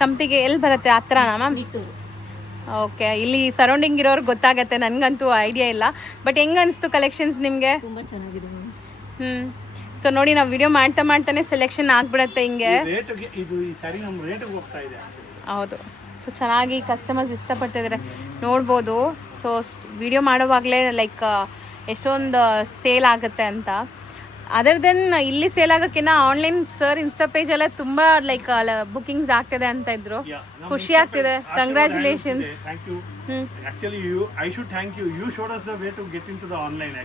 ಸಂಪಿಗೆ ಎಲ್ಲಿ ಬರುತ್ತೆ ಹತ್ರನಾ ಮ್ಯಾಮ್? ಓಕೆ, ಇಲ್ಲಿ ಸರೌಂಡಿಂಗ್ ಇರೋರ್ಗೆ ಗೊತ್ತಾಗತ್ತೆ, ನನಗಂತೂ ಐಡಿಯಾ ಇಲ್ಲ. ಬಟ್ ಹೆಂಗೆ ಅನಿಸ್ತು ಕಲೆಕ್ಷನ್ಸ್ ನಿಮಗೆ? ತುಂಬ ಚೆನ್ನಾಗಿದೆ. ಸೊ ನೋಡಿ, ನಾವು ವಿಡಿಯೋ ಮಾಡ್ತಾನೆ ಸೆಲೆಕ್ಷನ್ ಆಗ್ಬಿಡತ್ತೆ ಹಿಂಗೆ. ಹೌದು. ಸೊ ಚೆನ್ನಾಗಿ ಕಸ್ಟಮರ್ಸ್ ಇಷ್ಟಪಡ್ತಿದ್ದಾರೆ ನೋಡ್ಬೋದು. ಸೊ ವಿಡಿಯೋ ಮಾಡೋವಾಗಲೇ ಲೈಕ್ ಎಷ್ಟೊಂದು ಸೇಲ್ ಆಗುತ್ತೆ ಅಂತ. ಅದರ್ ದೆನ್ ಇಲ್ಲಿ ಸೇಲ್ ಆಗೋಕ್ಕಿಂತ ಆನ್ಲೈನ್ ಸರ್ ಇನ್ಸ್ಟಾ ಪೇಜ್ ಎಲ್ಲ ತುಂಬ ಲೈಕ್ ಬುಕಿಂಗ್ಸ್ ಆಗ್ತಿದೆ ಅಂತ ಇದ್ರು. ಖುಷಿ ಆಗ್ತಿದೆ. ಕಂಗ್ರ್ಯಾಚುಲೇಷನ್ಸ್.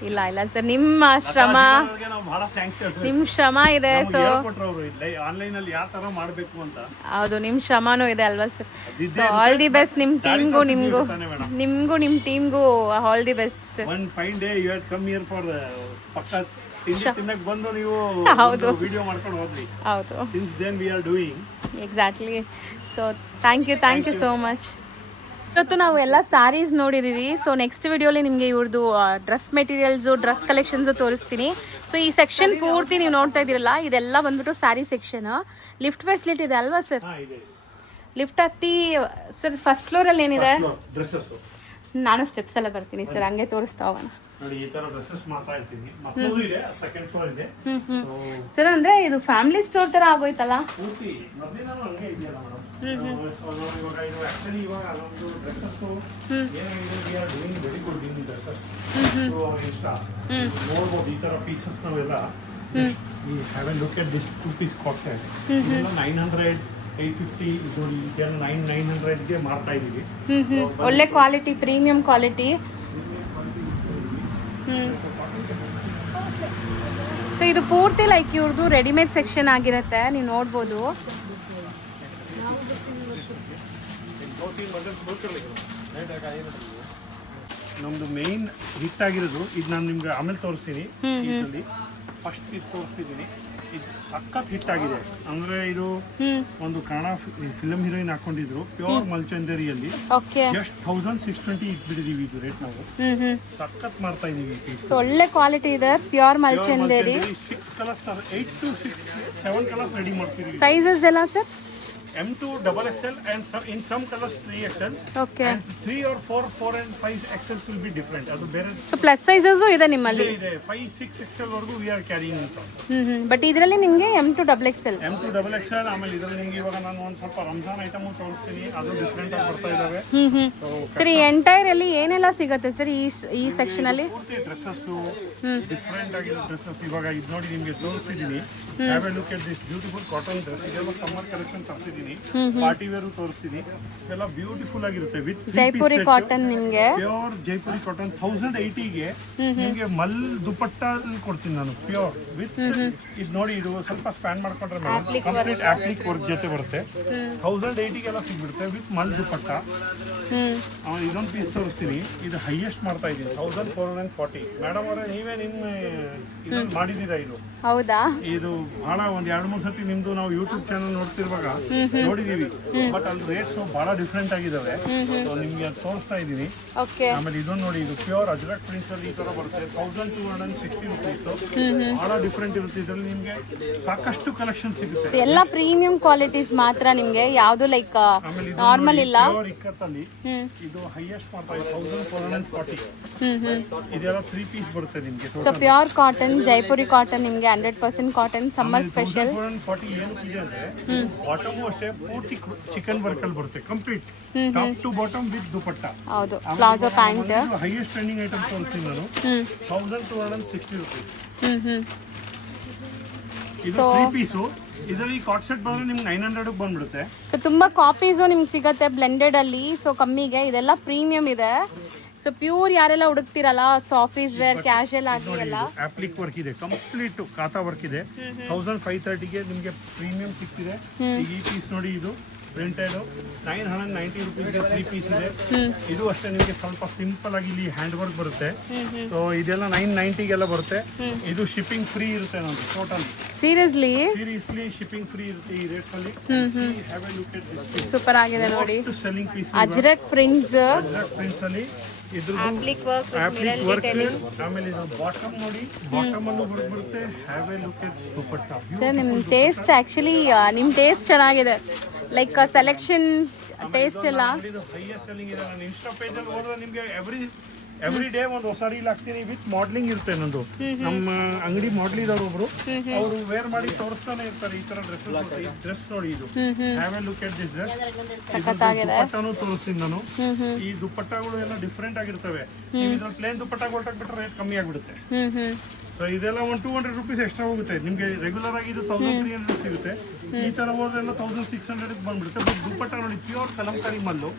ಇಲ್ಲ ಸರ್, ನಿಮ್ಮ ಶ್ರಮ ಇದೆ. ಸೊ ಹೌದು, ನಿಮ್ಮ ಶ್ರಮನೂ ಇದೆ ಅಲ್ವಾ sir? So all the best ನಿಮ್ಮ ಟೀಮ್ಗೂ, ನಿಮ್ಮ ಟೀಮ್ಗೂ ಆಲ್ ದಿ ಬೆಸ್ಟ್ ಸರ್. ಹೌದು, exactly. So thank you so much. ಇವತ್ತು ನಾವು ಎಲ್ಲ ಸ್ಯಾರೀಸ್ ನೋಡಿದ್ದೀವಿ. ಸೊ ನೆಕ್ಸ್ಟ್ ವಿಡಿಯೋಲಿ ನಿಮಗೆ ಇವ್ರದ್ದು ಡ್ರೆಸ್ ಮೆಟೀರಿಯಲ್ಸು, ಡ್ರೆಸ್ ಕಲೆಕ್ಷನ್ಸು ತೋರಿಸ್ತೀನಿ. ಸೊ ಈ ಸೆಕ್ಷನ್ ಪೂರ್ತಿ ನೀವು ನೋಡ್ತಾ ಇದ್ದೀರಲ್ಲ, ಇದೆಲ್ಲ ಬಂದ್ಬಿಟ್ಟು ಸ್ಯಾರಿ ಸೆಕ್ಷನ್. ಲಿಫ್ಟ್ ಫೆಸಿಲಿಟಿ ಇದೆ ಅಲ್ವಾ ಸರ್? ಲಿಫ್ಟ್ ಹತ್ತಿ ಸರ್. ಫಸ್ಟ್ ಫ್ಲೋರಲ್ಲಿ ಏನಿದೆ? ನಾನು ಸ್ಟೆಪ್ಸ್ ಎಲ್ಲ ಬರ್ತೀನಿ ಸರ್, ಹಂಗೆ ತೋರಿಸ್ತಾ ಹೋಗೋಣ. ನೋಡಿ, ಈ ತರ ಡ್ರೆಸ್ಸಸ್ ಮಾತ್ರ ಇರ್ತೀನಿ. ಮಕ್ಕಳು ಇದೆ, ಸೆಕೆಂಡ್ ಫ್ಲೋರ್ ಇದೆ ಸರ್. ಅಂದ್ರೆ ಇದು ಫ್ಯಾಮಿಲಿ ಸ್ಟೋರ್ ತರ ಆಗೋಯ್ತಲ್ಲ ಪೂರ್ತಿ. ಮೊದಲಿಂದನೂ ಹಂಗೆ ಇದೆಯಲ್ಲ ಮೇಡಮ್. ಇವಾಗ ಇದು ಆಕ್ಚುಲಿ ಇವಾಗ ನಮ್ದು ಡ್ರೆಸ್ಸಸ್ ಏನಾಗಿದೆ, we are doing very good in dresses. So ಇಷ್ಟ ನೋಡ್ಬೋದು ಈ ತರ ಪೀಸಸ್ ನಾವೆಲ್ಲ. ಈ have a look at this 2 piece ಕಾಟ್ ಸೆಟ್. ಇದೆಲ್ಲ 900, 850 ನೋಡಿ, 900ಗೆ ಮಾರ್ತಾ ಇದೀವಿ. ಒಳ್ಳೆ ಕ್ವಾಲಿಟಿ, ಪ್ರೀಮಿಯಂ ಕ್ವಾಲಿಟಿ. ಸೊ ಇದು ಪೂರ್ತಿ ಲೈಕ್ ಇವ್ರದ್ದು ರೆಡಿಮೇಡ್ ಸೆಕ್ಷನ್ ಆಗಿರುತ್ತೆ, ನೀವು ನೋಡ್ಬೋದು. ನಮ್ದು ಮೇನ್ ಹಿಟ್ ಆಗಿರೋದು ಇದು. ನಾನು ನಿಮ್ಗೆ ಆಮೇಲೆ ತೋರಿಸ್ತೀನಿ. ಇದರಲ್ಲಿ ಫಸ್ಟ್ ಇದು ತೋರಿಸ್ತಿದ್ದೀನಿ. ಇದು ಸಖತ್ ಹಿಟ್ ಆಗಿದೆ. ಅಂದ್ರೆ ಇದು ಒಂದು ಕನ್ನಡ ಫಿಲಂ ಹೀರೋಯಿನ್ ಹಾಕೊಂಡಿದ್ರು, ಪ್ಯೂರ್ ಮಲ್ಚಂದರಿಯಲ್ಲಿ. ಜಸ್ಟ್ 1620 ಇಟ್ಬಿಟ್ಟಿದೀವಿ ಇದು ರೇಟ್. ನಾವು ಸಖತ್ ಮಾಡ್ತಾ ಇದೀವಿ. ಒಳ್ಳೆ ಕ್ವಾಲಿಟಿ ಇದೆ, ಪ್ಯೂರ್ ಮಲ್ಚಂದೇರಿ. 6 ಕಲರ್ಸ್, 8 to 7 ಕಲರ್ಸ್ ರೆಡಿ ಮಾಡ್ತೀವಿ. ಸೈಜಸ್ ಎಲ್ಲ sir? M2 double XL and in some colors 3XL. Okay. And 3 or 4 and 5 XLs will be different. ಅದು ಬೇರೆ. ಸೊ ಪ್ಲಸ್ ಸೈಜಸ್ ಇದೆ ನಿಮ್ಮಲ್ಲಿ? ಇದೆ 5, 6 XL ವರೆಗೂ we are carrying ಅಂತ. ಬಟ್ ಇದರಲ್ಲಿ ನಿಮಗೆ M2 double XL. M2 double XL. ಆಮೇಲೆ ಇದರಲ್ಲಿ ನಿಮಗೆ ಇವಾಗ ನಾನು ಒಂದು ಸ್ವಲ್ಪ ರಂಜಾನ್ ಐಟಮ್ ತೋರಿಸ್ತೀನಿ, ಅದು ಡಿಫರೆಂಟ್ ಆಗಿ ಬರ್ತಾ ಇದಾವೆ. ಸರಿ, ಎಂಟೈರ್ ಅಲ್ಲಿ ಏನೆಲ್ಲ ಸಿಗುತ್ತೆ ಸರ್ ಈ ಸೆಕ್ಷನ್ ಅಲ್ಲಿ? ಪೂರ್ತಿ ಡ್ರೆಸ್ಸಸ್, ಡಿಫರೆಂಟ್ ಆಗಿರೋ ಡ್ರೆಸ್ಸಸ್. ಇವಾಗ ಇದು ನೋಡಿ ನಿಮಗೆ ತೋರಿಸ್ತಿದ್ದೀನಿ. Have a look at this beautiful cotton dress. ಇದೆಲ್ಲ ಸಮ್ಮರ್ ಕಲೆಕ್ಷನ್ ತರ್ತಿದ್ದೀನಿ. ಪಾರ್ಟಿ ವೇರ್ ತೋರಿಸ್ತೀನಿ. ಎಲ್ಲ ಬ್ಯೂಟಿಫುಲ್ ಆಗಿರುತ್ತೆ ವಿತ್ ಜೈಪುರಿ ಕಾಟನ್. ನಿಮಗೆ ಪ್ಯೂರ್ ಜೈಪುರಿ ಕಾಟನ್ 1080ಗೆ ನಿಮಗೆ ಮಲ್ ದುಪಟ್ಟ ಕೊಡ್ತೀನಿ ನಾನು, ಪ್ಯೂರ್ ವಿತ್. ಇದು ನೋಡಿ, ಇದು ಸ್ವಲ್ಪ ಸ್ಪ್ಯಾನ್ ಮಾಡ್ಕೊಂಡ್ರೆ ಕಂಪ್ಲೀಟ್ ಆಪ್ಲಿಕ್ ವರ್ಕ್ ಜೊತೆ ಬರುತ್ತೆ. 1080ಗೆಲ್ಲ ಸಿಗ್ಬಿಡುತ್ತೆ ವಿತ್ ಮಲ್ ದುಪಟ್ಟ. ಇದೊಂದು ಪೀಸ್ ತೋರಿಸ್ತೀನಿ. ಇದು ಹೈಯೆಸ್ಟ್ ಮಾಡ್ತಾ ಇದ್ದೀನಿ 1440. ಮೇಡಮ್ ಅವರೇ, ನೀವೇ ನಿಮ್ಮ ಮಾಡಿದ್ದೀರಾ ಇದು? ಹೌದಾ? ಇದು ಬಹಳ ಒಂದ್ 2-3 ಸತಿ ನಿಮ್ದು ನಾವು ಯೂಟ್ಯೂಬ್ ಚಾನಲ್ ನೋಡ್ತಿರುವಾಗ ನೋಡಿದೀವಿ. ಬಟ್ ಅಲ್ಲಿ ರೇಟ್ಸ್ ಬಹಳ ಡಿಫ್ರೆಂಟ್ ಆಗಿದಾವೆ. ನಿಮ್ಗೆ ತೋರಿಸ್ತಾ ಇದೀನಿ. ಆಮೇಲೆ ಇದೊಂದು ನೋಡಿ, ಇದು ಪ್ಯೂರ್ ಅಜ್ರಕ್ ಪ್ರಿಂಟ್ಸ್ ಅಲ್ಲಿ ಈ ತರ ಬರುತ್ತೆ. 1260 ರುಪೀಸ್. ಬಹಳ ಡಿಫ್ರೆಂಟ್ ಇರುತ್ತೆ. ಇದರಲ್ಲಿ ನಿಮ್ಗೆ ಸಾಕಷ್ಟು ಕಲೆಕ್ಷನ್ ಸಿಗುತ್ತೆ. ಎಲ್ಲ ಪ್ರೀಮಿಯಂ ಕ್ವಾಲಿಟೀಸ್ ಮಾತ್ರ ನಿಮ್ಗೆ, ಯಾವ್ದು ಲೈಕ್ ನಾರ್ಮಲ್ ಇಲ್ಲ. ಇಕ್ಕತ್ತಲ್ಲಿ ಇದು ಹೈಯೆಸ್ಟ್ ಮಾಡ್ತಾ ಇದೆ 1440. ಇದೆಲ್ಲ 3 ಪೀಸ್ ಬರುತ್ತೆ ನಿಮ್ಗೆ. So pure cotton, Jaipuri cotton ನಿಮ್ಗೆ 100% ಕಾಟನ್, ಸಮ್ಮರ್ ಸ್ಪೆಷಲ್. 1440 ಏನಕ್ಕಿದೆ ಅಂದ್ರೆ, ಬಾಟಮ್ ಅಷ್ಟೇ ಪೂರ್ತಿ ಚಿಕನ್ ವರ್ಕ್ ಅಲ್ಲಿ ಬರುತ್ತೆ, complete top to bottom with dupatta. ಹೌದು, palazzo pant. Highest trending item ತೋರಿಸ್ತೀನಿ ನಾನು. 1260 ರುಪೀಸ್. ಇದು 3 ಪೀಸು. ಇದರಲ್ಲಿ ಕಾಟ್ ಸೆಟ್ ಬಂದ್ರೆ ನಿಮ್ಗೆ 900 ಬಂದ್ಬಿಡುತ್ತೆ. ಸೊ ತುಂಬಾ ಕಾಪೀಸು ನಿಮ್ಗೆ ಸಿಗುತ್ತೆ ಬ್ಲೆಂಡೆಡ್ ಅಲ್ಲಿ. ಸೊ ಕಮ್ಮಿಗೆ ಇದೆಲ್ಲ ಪ್ರೀಮಿಯಂ ಇದೆ. ಸೊ ಪ್ಯೂರ್ ಯಾರೆಲ್ಲ ಹುಡುಕ್ತಿರಲ್ಲ, ಸೊ ಆಫೀಸ್ ವೇರ್, ಕ್ಯಾಶುಯಲ್ ಆಗಿ ಎಲ್ಲ ಅಪ್ಲಿಕ್ ವರ್ಕ್ ಇದೆ, ಕಂಪ್ಲೀಟ್ ಕಾತಾ ವರ್ಕ್ ಇದೆ. 1530ಗೆ ನಿಮಗೆ ಪ್ರೀಮಿಯಂ ಸಿಗ್ತಿದೆ. ಈಗ ಈ ಪೀಸ್ ನೋಡಿ, ಇದು ಪ್ರಿಂಟೆಡ್ 990 ರುಪೀಸ್ಗೆ 3 ಪೀಸ್ ಇದೆ. ಇದು ಅಷ್ಟೇ ನಿಮಗೆ ಸ್ವಲ್ಪ ಸಿಂಪಲ್ ಆಗಿ ಇಲ್ಲಿ ಹ್ಯಾಂಡ್ ವರ್ಕ್ ಬರುತ್ತೆ. ಸೊ ಇದೆಲ್ಲ 990ಗೆಲ್ಲ ಬರುತ್ತೆ. ಇದು ಶಿಪ್ಪಿಂಗ್ ಫ್ರೀ ಇರುತ್ತೆ ನಮ್ದು ಟೋಟಲ್. ಸೀರಿಯಸ್ಲಿ ಶಿಪ್ಪಿಂಗ್ ಫ್ರೀ ಇರುತ್ತೆ ಈ ರೇಟ್ಸ್ ಅಲ್ಲಿ. ಸೂಪರ್ ಆಗಿದೆ ನೋಡಿ. ಸೆಲ್ಲಿಂಗ್ ಪೀಸ್ ಅಜ್ರಕ್ ಪ್ರಿಂಟ್ಸ್ ಅಲ್ಲಿ ಇದ್ರದ್ದು ಆಪ್ಲಿಕ್ ವರ್ಕ್ ಆಪ್ಲಿಕ್ ವರ್ಕ್. ಆಮೇಲೆ ಇದು ಬಾಟಮ್ ನೋಡಿ, ಬಾಟಮ್ ಅಲ್ಲೂ ಬರುತ್ತೆ. Have a look at dupatta. Sir ನಿಮ್ಮ ಟೇಸ್ಟ್ ಆ್ಯಕ್ಚುಲಿ ನಿಮ್ಮ ಟೇಸ್ಟ್ ಚೆನ್ನಾಗಿದೆ, ಲೈಕ್ ಸೆಲೆಕ್ಷನ್ ಟೇಸ್ಟ್ ಎಲ್ಲ. ಇದು ಹೈಯೆಸ್ಟ್ ಸೆಲ್ಲಿಂಗ್ ಇದೆ. ನಾನು ಇನ್ಸ್ಟಾ ಪೇಜ್ ಅಲ್ಲಿ ಹೋದ್ರೆ ನಿಮಗೆ ಎವ್ರಿ ಡೇ ಒಂದು ಹೊಸ ರೀಲ್ ಹಾಕ್ತೀನಿ ವಿತ್ ಮಾಡಲಿಂಗ್ ಇರುತ್ತೆ ನಂದು. ನಮ್ಮ ಅಂಗಡಿ ಮಾಡಲ್ ಇದಾರೆ ಒಬ್ರು, ಅವರು ವೇರ್ ಮಾಡಿ ತೋರಿಸ್ತಾನೆ ಇರ್ತಾರೆ ಈ ತರ ಡ್ರೆಸ್ ನೋಡಿ. ಇದು have a look at this dress. ದುಪ್ಪಟ್ಟನು ತೋರಿಸ್ತೀನಿ ನಾನು. ಈ ದುಪ್ಪಟ್ಟಗಳು ಎಲ್ಲ ಡಿಫ್ರೆಂಟ್ ಆಗಿರ್ತವೆ. ನೀವು ಇದ್ರಲ್ಲಿ ಪ್ಲೇನ್ ದುಪ್ಪಟ್ಟ ಕೊಟ್ಟಾಕ್ಬಿಟ್ರೆ ರೇಟ್ ಕಮ್ಮಿ ಆಗ್ಬಿಡುತ್ತೆ. ಸೊ ಇದೆಲ್ಲ ಒಂದು 200 ರುಪೀಸ್ ಎಕ್ಸ್ಟ್ರಾ ಹೋಗುತ್ತೆ. ನಿಮಗೆ ರೆಗ್ಯುಲರ್ ಆಗಿ ಇದು 1300 ಸಿಗುತ್ತೆ. ಈ ತರ ಹೋದ್ರೆಲ್ಲ 1600 ಬಂದ್ಬಿಡುತ್ತೆ. ಬಟ್ ದುಪ್ಪಟ್ಟ ನೋಡಿ ಪ್ಯೂರ್ ಕಲಂಕಾರಿ ಮಲ್ಲು.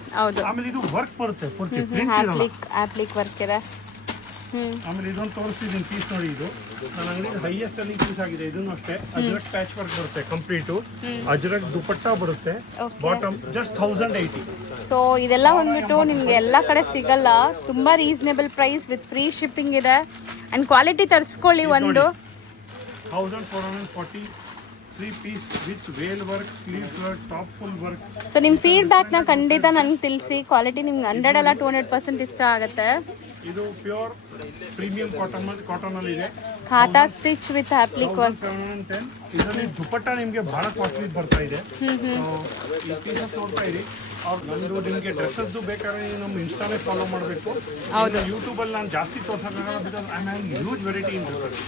ಆಮೇಲೆ ಇದು ವರ್ಕ್ ಬರುತ್ತೆ ಪೂರ್ತಿ ಪ್ರಿಂಟ್ ಇರಲ್ಲ. ಆಪ್ಲಿಕ್ ವರ್ಕ್ ಇದೆ. ಆಮೇಲೆ ಇದೊಂದು ತೋರಿಸ್ತಿದ್ದೀನಿ ಪೀಸ್ ನೋಡಿ. ಇದು ನನ್ನ ಅಂಗಡಿ ಹೈಯೆಸ್ಟ್ ಸೆಲ್ಲಿಂಗ್ ಪೀಸ್ ಆಗಿದೆ. ಇದನ್ನು ಅಷ್ಟೇ ಅಜ್ರಕ್ ಪ್ಯಾಚ್ ವರ್ಕ್ ಬರುತ್ತೆ ಕಂಪ್ಲೀಟು. ಅಜ್ರಕ್ ದುಪಟ್ಟ ಬರುತ್ತೆ. Bottom just 1080. ಸೊ ಇದೆಲ್ಲ ಬಂದ್ಬಿಟ್ಟು ನಿಮ್ಗೆ ಎಲ್ಲ ಕಡೆ ಸಿಗಲ್ಲ. ತುಂಬಾ reasonable price with free shipping ಇದೆ. ಅಂಡ್ ಕ್ವಾಲಿಟಿ ತರಿಸ್ಕೊಳ್ಳಿ. ಒಂದು 1440 3 ಪೀಸ್ ವಿತ್ ವೇಲ್ work, sleeve work, top full work. So ನಿಮ್ಮ ಫೀಡ್ಬ್ಯಾಕ್ನ ಖಂಡಿತ ನನಗೆ ತಿಳಿಸಿ. ಕ್ವಾಲಿಟಿ ನಿಮ್ಗೆ 100 ಅಲ್ಲ 200% ಇಷ್ಟ ಆಗುತ್ತೆ. ಇದು ಪ್ಯೂರ್ ಪ್ರೀಮಿಯಂ ಕಾಟನ್ ಅಲ್ಲಿ ಇದೆ. ಖಾತಾ ಸ್ಟಿಚ್ ವಿತ್ ಆಪ್ಲಿಕ್ ವರ್ಕ್. 710. ಇದರಲ್ಲಿ ದುಪಟ್ಟ ನಿಮಗೆ ಬಹಳ ಕಾಸ್ಟ್ಲಿ ಬರ್ತಾ ಇದೆ. ಈ ಪೀಸಸ್ ನೋಡ್ತಾ ಇರಿ. ನಂದು ನಿಮಗೆ ಡ್ರೆಸ್ಸದ್ದು ಬೇಕಾದ್ರೆ ನೀವು ನಮ್ಮ ಇನ್ಸ್ಟಾನೇ ಫಾಲೋ ಮಾಡಬೇಕು. ಯೂಟ್ಯೂಬಲ್ಲಿ ನಾನು ಜಾಸ್ತಿ ತೋರ್ಸೋಕ್ಕಾಗಲ್ಲ, because I have huge variety in dresses.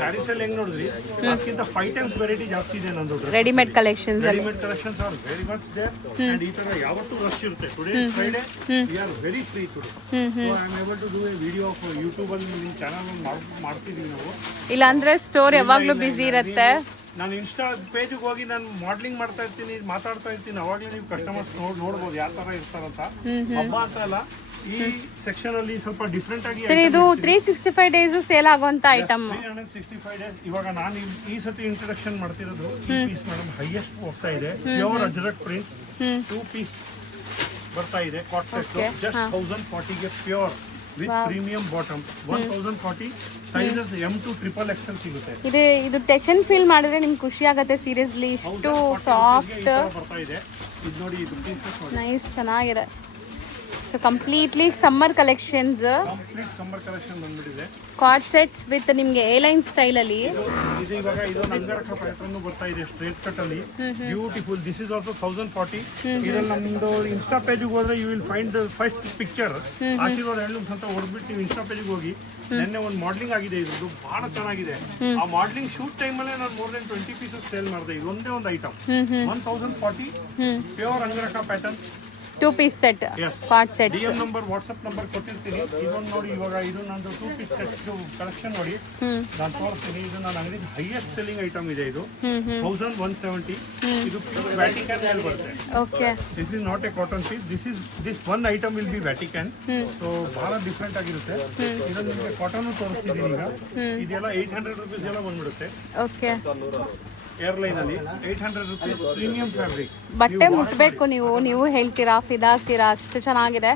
Saris ಅಲ್ಲಿ ಹೆಂಗ್ ನೋಡಿದ್ರಿ ಅದಕ್ಕಿಂತ 5 times ವೆರೈಟಿ ಜಾಸ್ತಿ ಇದೆ ನಂದು. Readymade collections are very much there. And ಈ ತರ ಯಾವತ್ತೂ ರಶ್ ಇರುತ್ತೆ. Today Friday we are very free today. So I am able to do a video of YouTube ಅಲ್ಲಿ ನಿಮ್ಮ ಚಾನಲ್ ಮಾಡ್ತಿದ್ದೀವಿ ನಾವು. ಇಲ್ಲ ಅಂದ್ರೆ ಸ್ಟೋರ್ ಯಾವಾಗಲೂ ಬಿಸಿ ಇರುತ್ತೆ. ನಾನು ಇನ್ಸ್ಟಾ ಪೇಜ್ಗೆ ಹೋಗಿ ನಾನು ಮಾಡ್ಲಿಂಗ್ ಮಾಡ್ತಾ ಇರ್ತೀನಿ, ಮಾತಾಡ್ತಾ ಇರ್ತೀನಿ. ಅವಾಗಲೇ ನೀವು ಕಸ್ಟಮರ್ಸ್ ನೋಡ್ಬೋದು ಯಾವ ತರ ಇರ್ತಾರಂತ. ಹಬ್ಬ ಅಂತ ಅಲ್ಲ, ಈ ಸೆಕ್ಷನ್ ಅಲ್ಲಿ ಸ್ವಲ್ಪ ಡಿಫ್ರೆಂಟ್ ಆಗಿ. ಇದು 365 ಡೇಸ್ ಸೇಲ್ ಆಗುವಂತ ಐಟಮ್. 365 ಡೇಸ್. ಇವಾಗ ನಾನು ಈ ಸತಿ ಇಂಟ್ರೊಡಕ್ಷನ್ ಮಾಡ್ತಿರೋದು ಈ ಪೀಸ್ ಮೇಡಮ್ ಹೈಯೆಸ್ಟ್ ಹೋಗ್ತಾ ಇದೆ. ಪ್ಯೂರ್ ಅಜ್ರಕ್ ಪ್ರಿಂಟ್ಸ್ 2 ಪೀಸ್ ಬರ್ತಾ ಇದೆ. ಕಾಟ್ ಸೆಟ್ ಜಸ್ಟ್ 1040ಗೆ pure with premium bottom. 1040 sizes M to XXL ಸಿಗುತ್ತೆ. ಇದು ಟೆನ್ಷನ್ ಫೀಲ್ ಮಾಡಿದ್ರೆ ನಿಮ್ಗೆ ಖುಷಿ ಆಗುತ್ತೆ ಸೀರಿಯಸ್ಲಿ. ಇಷ್ಟು ಸಾಫ್ಟ್ ಬರ್ತಾ ಇದೆ. ಇದು ನೋಡಿ, ಇದು ಪೀಸಸ್ ನೋಡಿ, ನೈಸ್ ಚೆನ್ನಾಗಿದೆ. So completely summer collections. Complete summer collection ಬಂದ್ಬಿಟ್ಟಿದೆ. ಕಾರ್ಡ್ ಸೆಟ್ಸ್ ವಿತ್ ನಿಮಗೆ ಏಲೈನ್ ಸ್ಟೈಲ್ ಅಲ್ಲಿ. ಇದು ಇವಾಗ ಇದೊಂದು ಅಂಗರಕ ಪ್ಯಾಟರ್ನ್ ಬರ್ತಾ ಇದೆ ಸ್ಟ್ರೇಟ್ ಕಟ್ ಅಲ್ಲಿ. ಬ್ಯೂಟಿಫುಲ್. This is also 1040. ಇದ್ರಲ್ಲಿ ನಮ್ದು ಇನ್ಸ್ಟಾ ಪೇಜ್ಗೆ ಹೋದ್ರೆ you will find the first picture. Ashirwad handlooms ಅಂತ ಹೊರಬಿಟ್ಟು ನೀವು ಇನ್ಸ್ಟಾ ಪೇಜ್ಗೆ ಹೋಗಿ. ನೆನ್ನೆ ಒಂದು ಮಾಡ್ಲಿಂಗ್ ಆಗಿದೆ, ಇದ್ರದ್ದು ಬಹಳ ಚೆನ್ನಾಗಿದೆ. ಆ ಮಾಡ್ಲಿಂಗ್ ಶೂಟ್ ಟೈಮಲ್ಲೇ ನಾನು more than 20 ಪೀಸಸ್ ಸೇಲ್ ಮಾಡಿದೆ. ಇದೊಂದೇ ಒಂದು item 1040 pure angrakha pattern 2 piece set. Card set DM number WhatsApp number ಕೊಟ್ಟಿರ್ತೀನಿ. ಇದೊಂದು ನೋಡಿ, ಇವಾಗ ಇದು ನಂದು 2 ಪೀಸ್ ಸೆಟ್ ಕಲೆಕ್ಷನ್ ನೋಡಿ ನಾನು ತೋರಿಸ್ತೀನಿ. ಇದು ನನ್ನ ಅಂಗಡಿ ಹೈಯೆಸ್ಟ್ ಸೆಲ್ಲಿಂಗ್ ಐಟಮ್ ಇದೆ. ಇದು 1170. ಇದು ವ್ಯಾಟಿಕನ್ ಅಲ್ಲಿ ಬರುತ್ತೆ. Okay, this is not a cotton piece. This one item will be Vatican. So ಬಹಳ ಡಿಫ್ರೆಂಟ್ ಆಗಿರುತ್ತೆ. ಇದನ್ನು ನಿಮಗೆ ಕಾಟನ್ ತೋರಿಸ್ತಿದ್ದೀನಿ ಈಗ. ಇದೆಲ್ಲ 800 ರುಪೀಸ್ ಎಲ್ಲ ಬಂದ್ಬಿಡುತ್ತೆ. ಓಕೆ, ಏರ್ಲೈನ್ ಅಲ್ಲಿ 800 ರುಪೀಸ್ ಪ್ರೀಮಿಯಂ ಫ್ಯಾಬ್ರಿಕ್. ಬಟ್ಟೆ ಮುಟ್ಬೇಕು ನೀವು ಹೇಳ್ತೀರಾ, ಫಿದಾಗ್ತೀರಾ, ಅಷ್ಟು ಚೆನ್ನಾಗಿದೆ.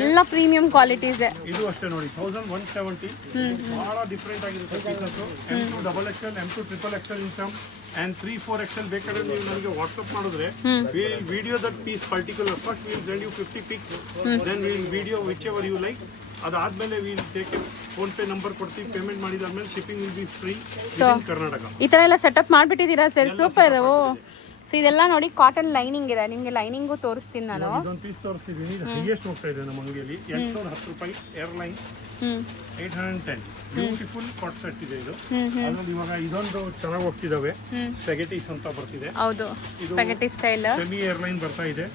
ಎಲ್ಲ ಪ್ರೀಮಿಯಂ ಕ್ವಾಲಿಟೀಸ್. ಇದು ಅಷ್ಟೇ ನೋಡಿ 1170. ಬಹಳ ಡಿಫ್ರೆಂಟ್ ಆಗಿರುತ್ತೆ pieces. M to XXL, M to XXL in some, and 3-4XL ಬೇಕಾದ್ರೆ ನೀವು ನನಗೆ ವಾಟ್ಸ್ಆಪ್ ಮಾಡಿದ್ರೆ video that piece particular. First will send you 50 pics, then will video whichever you like. ಅದಾದ್ಮೇಲೆ will take PhonePe number ಕೊಡ್ತೀವಿ. Payment ಮಾಡಿದಾದ್ಮೇಲೆ shipping will be free in Karnataka. ಈ ತರ ಎಲ್ಲ ಸೆಟಪ್ ಮಾಡ್ಬಿಟ್ಟಿದ್ದೀರಾ ಸರ್, ಸೂಪರ್. ಸೊ ಇದೆಲ್ಲ ನೋಡಿ cotton lining ಇದೆ. ನಿಮಗೆ ಲೈನಿಂಗು ತೋರಿಸ್ತೀನಿ ನಾನು. ಇದೊಂದು ಪೀಸ್ ತೋರಿಸ್ತಿದ್ದೀನಿ. ಹೈಯೆಸ್ಟ್ ಹೋಗ್ತಾ ಇದೆ ನಮ್ಮ ಅಂಗಡಿಯಲ್ಲಿ 810 ರೂಪಾಯಿ. ಏರ್ಲೈನ್ 810. ಬ್ಯೂಟಿಫುಲ್ ಕಾಟ್ ಸೆಟ್ ಇದೆ ಇದು. ಅದ್ರಲ್ಲಿ ಇವಾಗ ಇದೊಂದು ಚೆನ್ನಾಗಿ ಹೋಗ್ತಿದಾವೆ. ಸ್ಪೆಗೆಟೀಸ್ ಅಂತ ಬರ್ತಿದೆ. ಹೌದು, ಸ್ಪೆಗೆಟಿ ಸ್ಟೈಲ್. ಸೆಮಿ ಏರ್ಲೈನ್ ಬರ್ತಾ ಇದೆ.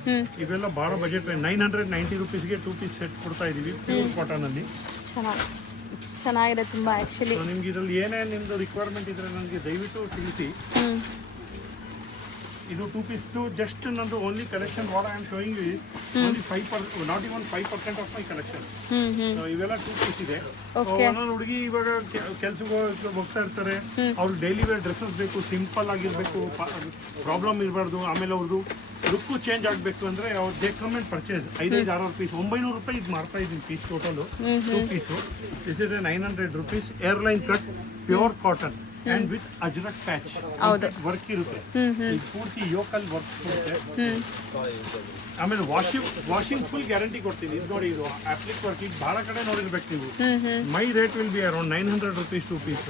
ಇವೆಲ್ಲ ಬಹಳ ಬಜೆಟ್. 990 ರುಪೀಸ್ಗೆ 2 ಪೀಸ್ ಸೆಟ್ ಕೊಡ್ತಾ ಇದೀವಿ ಪ್ಯೂರ್ ಕಾಟನ್ ಅಲ್ಲಿ. ಚೆನ್ನಾಗಿದೆ ತುಂಬಾ ಆಕ್ಚುಲಿ. ನಿಮ್ಗೆ ಇದ್ರಲ್ಲಿ ಏನೇ ನಿಮ್ದು ರಿಕ್ವೈರ್ಮೆಂಟ್ ಇದ್ರೆ ನನಗೆ ದಯವಿಟ್ಟು ತಿಳಿಸಿ. ಇದು 2 ಪೀಸ್ ಜಸ್ಟ್ ನಂದು only collection what I am showing you only 5%, not even 5% of my collection. ಇವೆಲ್ಲ 2 ಪೀಸ್ ಇದೆ. ಒಂದೊಂದು ಹುಡುಗಿ ಇವಾಗ ಕೆಲ್ಸಕ್ಕೆ ಹೋಗ್ತಾ ಇರ್ತಾರೆ, ಅವ್ರಿಗೆ ಡೈಲಿ ವೇರ್ ಡ್ರೆಸ್ಸಸ್ ಬೇಕು, ಸಿಂಪಲ್ ಆಗಿರ್ಬೇಕು, ಪ್ರಾಬ್ಲಮ್ ಇರಬಾರ್ದು. ಆಮೇಲೆ ಅವ್ರದ್ದು ಲುಕ್ಕು ಚೇಂಜ್ ಆಗಬೇಕು ಅಂದರೆ ಅವ್ರು they come and purchase. 5-6 piece 900 ರೂಪಾಯಿ ಇದು ಮಾಡ್ತಾ ಇದ್ದೀನಿ piece total. 2 piece. This is 900 rupees. A line cut pure cotton. And with Ajrakh patch work ಇರುತ್ತೆ. ಇದು ಪೂರ್ತಿ ಯೋಕಲ್ ವರ್ಕ್ ಇರುತ್ತೆ. ಆಮೇಲೆ ವಾಷಿಂಗ್ ಫುಲ್ ಗ್ಯಾರಂಟಿ ಕೊಡ್ತೀನಿ. ಇದು ನೋಡಿ, ಇದು ಅಪ್ಲಿಕ್ ವರ್ಕ್ ಈಗ ಬಹಳ ಕಡೆ ನೋಡಿರ್ಬೇಕು ನೀವು. My rate will be around 900 rupees 2 piece.